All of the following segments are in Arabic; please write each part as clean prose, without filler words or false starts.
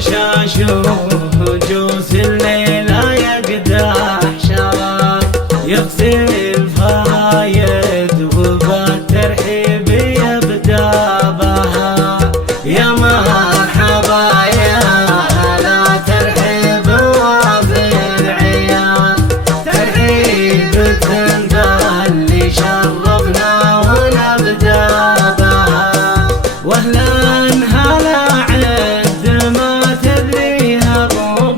شاشوه جوز الليلة يقدح شراب يغسل الفايد وبالترحيب يبدأ بها. يا مرحبا يا هلا ترحيب وفي العيال ترحيب تنبه اللي شرفنا ونبدأ بها. واهلا هلا عد ما تدريها ابو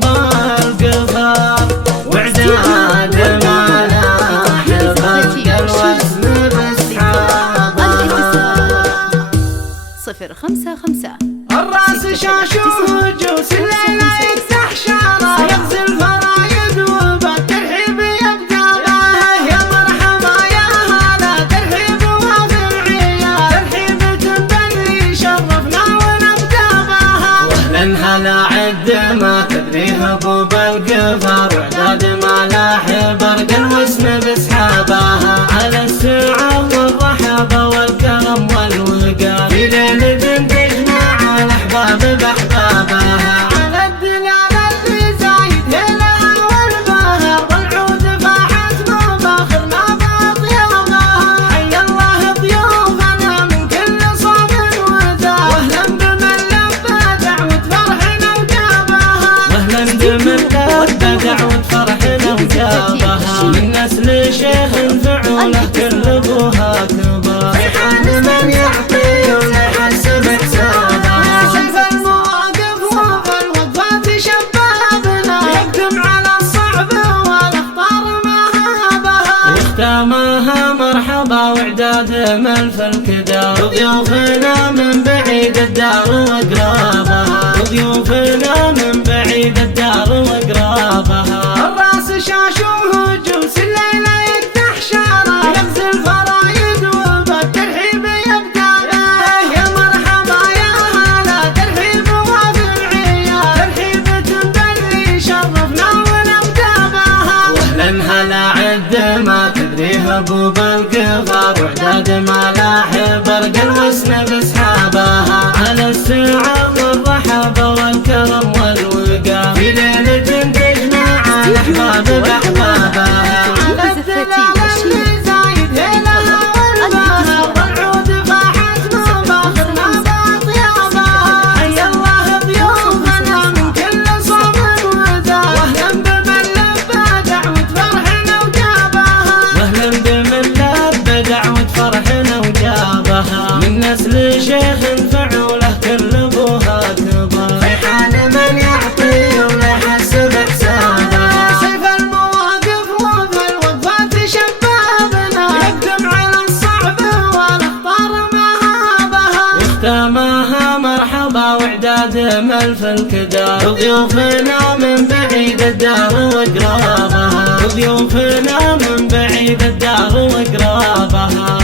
القفار وعداد ما لاحظ الوزن بسحابها. 055 الراس شاشوه جوس الليلة يفتح شعره يغزل فرايد وبالترحيب يبدأ بها. يا مرحبا يا هلا ترحيب وفي العيال ترحيب تنبني شرفنا ونبدأ بها. واهلا هلا عد ما تدريها ابو بالقفار وعداد ما لاح برق الوسم بسحابها. على السعة والرحابة والكرم والوقار في ليلة تجمع الاحباب باحبابها. على الدلالة اللي زايد هلها والبهر والعود فاحت مفاخرنا باطيابها. حي الله ضيوفنا من كل صوب ودار واهلا بمن لبى دعوة فرحنا وجابها. واهلا بمن لبى دعوة فرحنا وجابها. من نسل شيخ فعوله كل ابوها كبار في حال من يعطي ولا يحسب حسابها. شاف المواقف وفي الوقفات شبابنا يقدم على الصعب والاخطار مهابها. واختامها مرحبا وعداد ملف الكدار وضيوفنا من بعيد الدار واقرابها. وضيوفنا من بعيد الدار واقرابها. الراس شاشوه جوس الليلة يفتح شعره يغزل فرايد وبالترحيب يبدأ به. يا مرحبا يا هلا ترحيب وفي العيال ترحيب تنبني شرفنا ونبدأ بها. واهلا هلا عد ما تدريها ابو بالقفار وعداد ما لاح برق الوسن بسحابها. على السعة والرحابة والكرم والوقار في ليلة تجمع الاحباب باحبابها. على الدلالة اللي زايد هلها والبهر والعود فاحت مفاخرنا باطيابها. حي الله ضيوفنا من كل صوب ودار واهلا بمن لبى دعوة فرحنا وجابها. واهلا بمن لبى دعوة فرحنا وجابها. من نسل شيخ فعوله كل ابوها كبار في حال من يعطي ولا يحسب حسابها. سيف المواقف وفي الوقفات شبابنا يقدم على الصعب والاخطار مهابها. واختامها مرحبا وعداد ملف الكدار وضيوفنا من بعيد الدار واقرابها. وضيوفنا من بعيد الدار واقرابها.